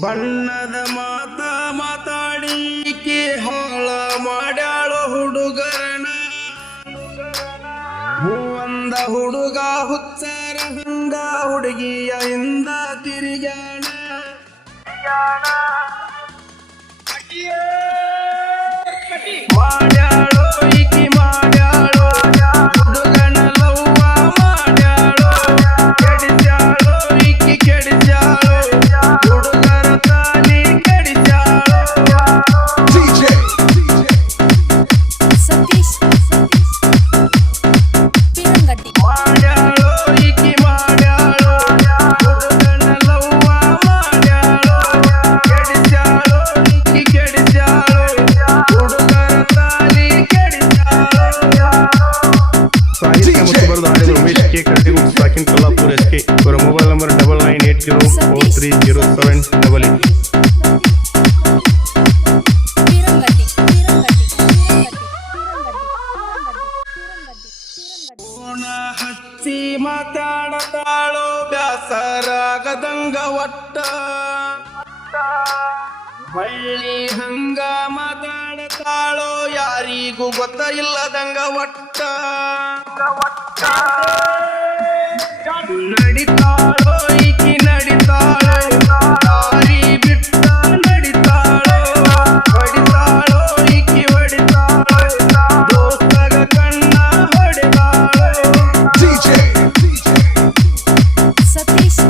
ಬಣ್ಣದ ಮಾತ ಮಾತಾಡಿಕೆ ಹಾಳ ಮಾಡ್ಯಾಳೋ ಹುಡುಗರನ ಹೂವಂದ ಹುಡುಗ ಹುಚ್ಚರ ಹಂಗ ಹುಡುಗಿಯ ಹಿಂದ ತಿರುಗಾಣ ಮಾಡ್ಯಾಳೋ ಈಕಿ ಮಾಡ್ಯಾಳೋ ಹುಡುಗನ ಲವ್ವ ಮಾಡ್ಯಾಳೋ ಕೆಡಿಸ್ಯಾಳೋ ಈಕಿ ಕೆಡಿಸ್ಯಾಳೋ ಹುಡುಗರ ತಾಲಿ ಕೆಡಿಸ್ಯಾಳೋ ಸತೀಶ್ ಪೀರಂಗಡ್ಡಿ ಮಾಡ್ಯಾಳೋ ಈಕಿ ಮಾಡ್ಯಾಳೋ ಹುಡುಗನ ಲವ್ವ ಮಾಡ್ಯಾಳೋ ಕೆಡಿಸ್ಯಾಳೋ ಈಕಿ ಕೆಡಿಸ್ಯಾಳೋ ಹುಡುಗರ ತಾಲಿ ಕೆಡಿಸ್ಯಾಳೋ ಸಾಹಿತ್ಯ ಮತ್ತು ಬರೆದು ಹಾಡಿದ ಉಮೇಶ್ ಕೆ ಕಟ್ಟಿಗುಡ್ ಸಾಕಿನ್ ಕೊಲ್ಲಾಪುರ್ ಎಸ್ಕೆ ಇವರ ಮೊಬೈಲ್ ನಂಬರ್ 9980430788. ಹಚ್ಚಿ ಮಾತಾಡತಾಳೋ ಬ್ಯಾಸರಾಗದಂಗ ಒಟ್ಟ ಬಳ್ಳಿ ಹಂಗ ಮಾತಾಡತಾಳೋ ಯಾರಿಗೂ ಗೊತ್ತ ಇಲ್ಲದಂಗ ಒಟ್ಟ ನಡಿತಾಳೋ ಈಕಿ ನಡಿತಾಳೋ ದಾರಿ ಬಿಟ್ಟ ನಡಿತಾಳೋ ಹೊಡಿತಾಳೋ ಈಕಿ ಹೊಡಿತಾಳೋ ದೋಸ್ತಗ ಕಣ್ಣ ಹೊಡೆದಾಳೋ ಸತೀಶ್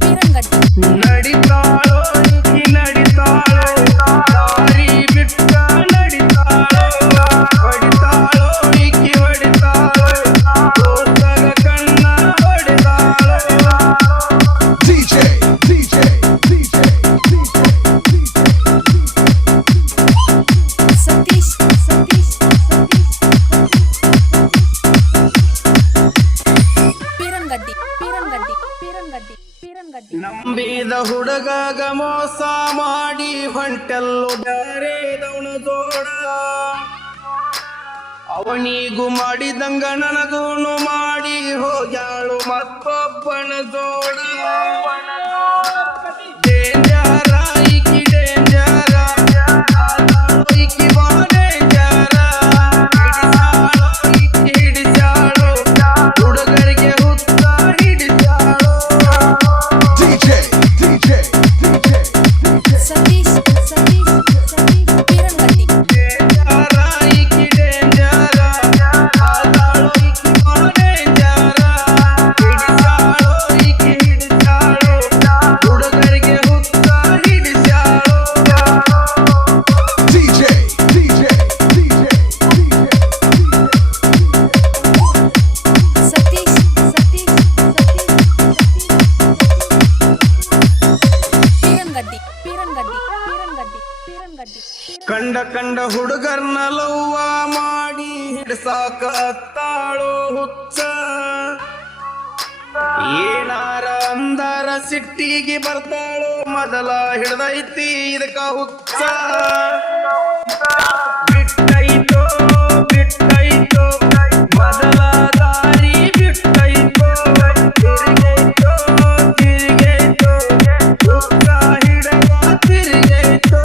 ಪೀರಂಗಡ್ಡಿ ನಡಿತಾಳೋ ಈಕಿ ನಡಿತಾಳೋ ದಾರಿ ಬಿಟ್ಟ ನಡಿತಾಳೋ ಹೊಡಿತಾಳೋ ಈಕಿ ಹೊಡಿತಾಳೋ ದೋಸ್ತಗ ಕಣ್ಣ ಹೊಡೆದಾಳೋ ಸತೀಶ್ ಪೀರಂಗಡ್ಡಿ ನಂಬಿದ ಹುಡುಗಾಗ ಮೋಸ ಮಾಡಿ ಹೊಂಟೆಲ್ಲೋ ಬ್ಯಾರೆದವನ ಜೋಡ ಅವನಿಗೂ ಮಾಡಿದಂಗ ನನಗೂನು ಮಾಡಿ ಹೋಗ್ಯಾಳು ಮತ್ತೊಬ್ಬನ ಜೋಡ ಡೇಂಜರ ಈಕಿ ಡೇಂಜರ ಈಕಿ ಬಾ ಡೇಂಜರ ಹಿಡಿಸಾಳೋ ಈಕಿ ಹಿಡಿಸಾಳೋ ಹುಡುಗರಿಗೆ ಹುತ್ತ ಹಿಡಿಸಾಳೋ ಸತೀಶ್ ಪೀರಂಗಡ್ಡಿ ಡೇಂಜರ ಈಕಿ ಡೇಂಜರ ಆದಾಳೋ ಈಕಿ ಬಾ ಡೇಂಜರ ಹಿಡಿಸಾಳೋ ಈಕಿ ಹಿಡಿಸಾಳೋ ಹುಡುಗರಿಗೆ ಹುತ್ತ ಹಿಡಿಸಾಳೋ ಸತೀಶ್ ಪೀರಂಗಡ್ಡಿ ಕಂಡ ಹುಡುಗರ್ನ ಲವ್ವ ಮಾಡಿ ಹಿಡ್ಸಾಕ ಅತ್ತಾಳೋ ಹುಚ್ಚ ಏನಾರ ಅಂದಾರ ಸಿಟ್ಟಿಗೆ ಬರ್ತಾಳೋ ಮೊದಲ ಹಿಡ್ದೈತಿ ಇದಕ್ಕ ಹುಚ್ಚ ಬಿಟ್ಟೈತೋ ಮೊದಲ ದಾರಿ ಬಿಟ್ಟೈತೋ ತಿರುಗೈತೋ ಹುಚ್ಚ ಹಿಡದ ತಿರುಗೈತೋ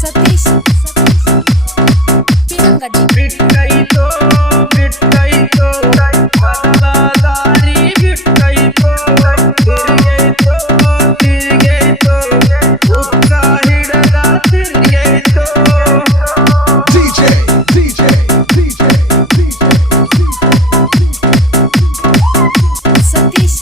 ಸತೀಶ್ ಪೀರಂಗಡ್ಡಿ ಬಿಟ್ಟೈತೋ ಮೊದಲ ದಾರಿ ಬಿಟ್ಟೈತೋ ತಿರುಗೈತೋ ಹುಚ್ಚ ಹಿಡದ ತಿರುಗೈತೋ ಸತೀಶ್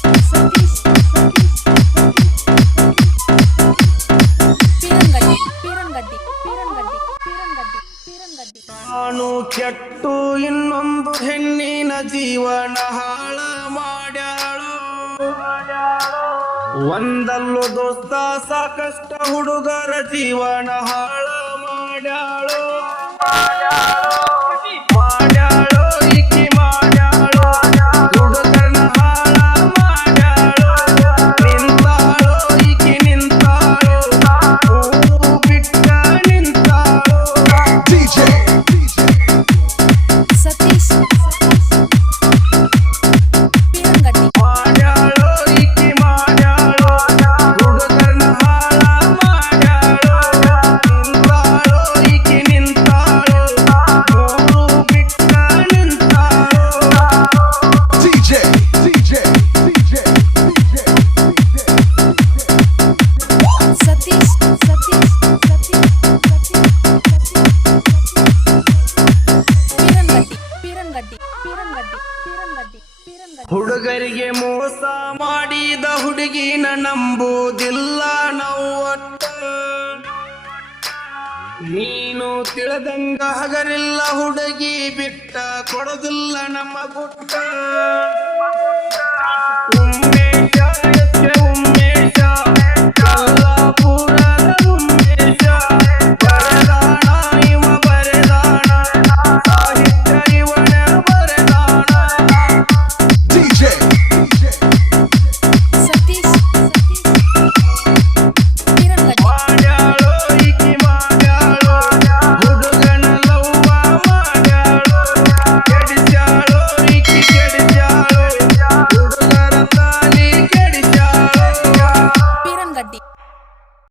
ಪೀರಂಗಡ್ಡಿ ನಾನು ಕೆಟ್ಟು ಇನ್ನೊಂದು ಹೆಣ್ಣಿನ ಜೀವನ ಹಾಳ ಮಾಡ್ಯಾಳೋ ಒಂದಲ್ಲೋ ದೋಸ್ತ ಸಾಕಷ್ಟ ಹುಡುಗರ ಜೀವನ ಹಾಳ ಮಾಡ್ಯಾಳೋ ಮಾಡ್ಯಾಳೋ ಈಕಿ ಮಾಡ್ಯಾಳೋ ಹುಡುಗರನ್ನ ಹಾಳ ಮಾಡ್ಯಾಳೋ ನಿಂತಾಳೋ ಈಕಿ ನಿಂತಾಳೋ ಊರು ಬಿಟ್ಟ ನಿಂತಾಳೋ DJ. ಸತೀಶ್ ಪೀರಂಗಟ್ಟಿ ಮಾಡ್ಯಾಳೋ ಈಕಿ ಮಾಡ್ಯಾಳೋ ಹುಡುಗರನ್ನ ಹಾಳ ಮಾಡ್ಯಾಳೋ ನಿಂತಾಳೋ ಈಕಿ ನಿಂತಾಳೋ ಊರು ಬಿಟ್ಟ ನಿಂತಾಳೋ DJ. DJ. DJ. DJ. Satish Satish Satish ಪೀರಂಗಟ್ಟಿ ಪೀರಂಗಟ್ಟಿ ಪೀರಂಗಟ್ಟಿ ಪೀರಂಗಟ್ಟಿ ಪೀರಂಗಟ್ಟಿ ಹುಡುಗರಿಗೆ ಮೋಸ ಮಾಡಿದ ಹುಡುಗಿನ ನಂಬುವುದಿಲ್ಲ ನಾವು ಒಟ್ಟ ನೀನು ತಿಳಿದಂಗ ಹಗರಿಲ್ಲ ಹುಡುಗಿ ಬಿಟ್ಟ ಕೊಡೋದಿಲ್ಲ ನಮ್ಮ ಗುಟ್ಟ ಒಮ್ಮೆ